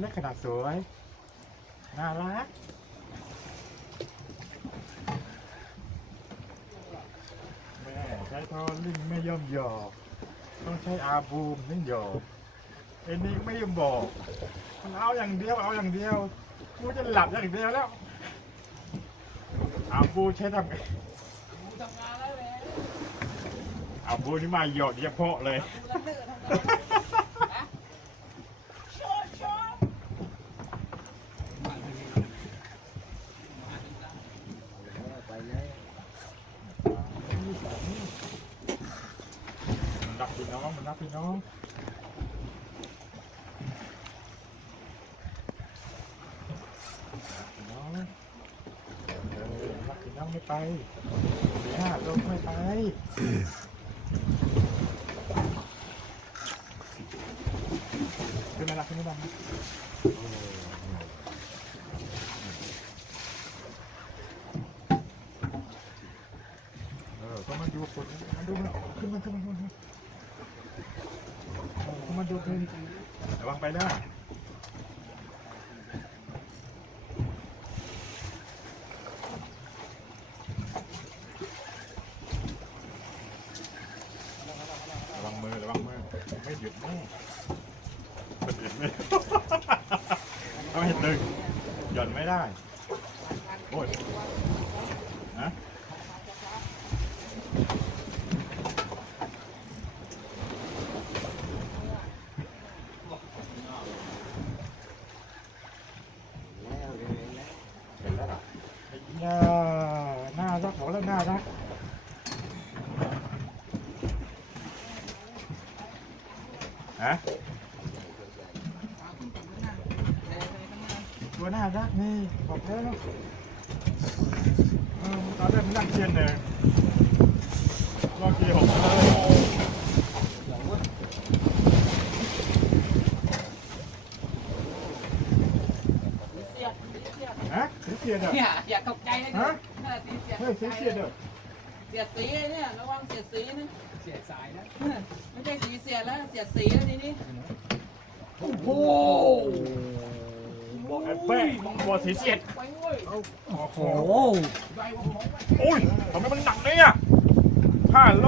เล็กขนาดสวยน่ารักแม่ใช้ทอลิงไม่ย่อมหยอกต้องใช้อาบูมถึงหยอกไอ้นี่ไม่ยอมบอกมันเอาอย่างเดียวกูจะหลับอย่างเดียวแล้วอาบูใช้ทำไงอาบูนี่มาหยอกเฉพาะเลยมันรักพี่น้องมันรักพี่น้องรักพี่น้องไม่ไปหน้าลงไม่ไปขึ้นมาละขึ้นมาบ้างก็มาดูคนมาดูมันขึ้นมาดูเพลงระวังไปนะระวังมือไม่หยุดแน่ต้องให้ตึงหย่อนไม่ได้โอ้ยฮะน่ารักบอกแล้วน่ารักฮะตัวน่ารักนี่บอกแล้วเนาะตอนแรกมันนั่งเชียนเลยรอกี่หกเลยฮะสีเสียดเหรออย่าตกใจนะเฮ้ยสีเสียดเหรอเสียดสีเนี่ยระวังเสียดสีนะเสียสายนะไม่ใช่สีเสียดแล้วเสียดสีแล้วทีนี้โอ้โหบอกไอ้แป้งบอกสีเสียดโอ้โหโอ้ยทำไมมันหนักเนี่ย5 โล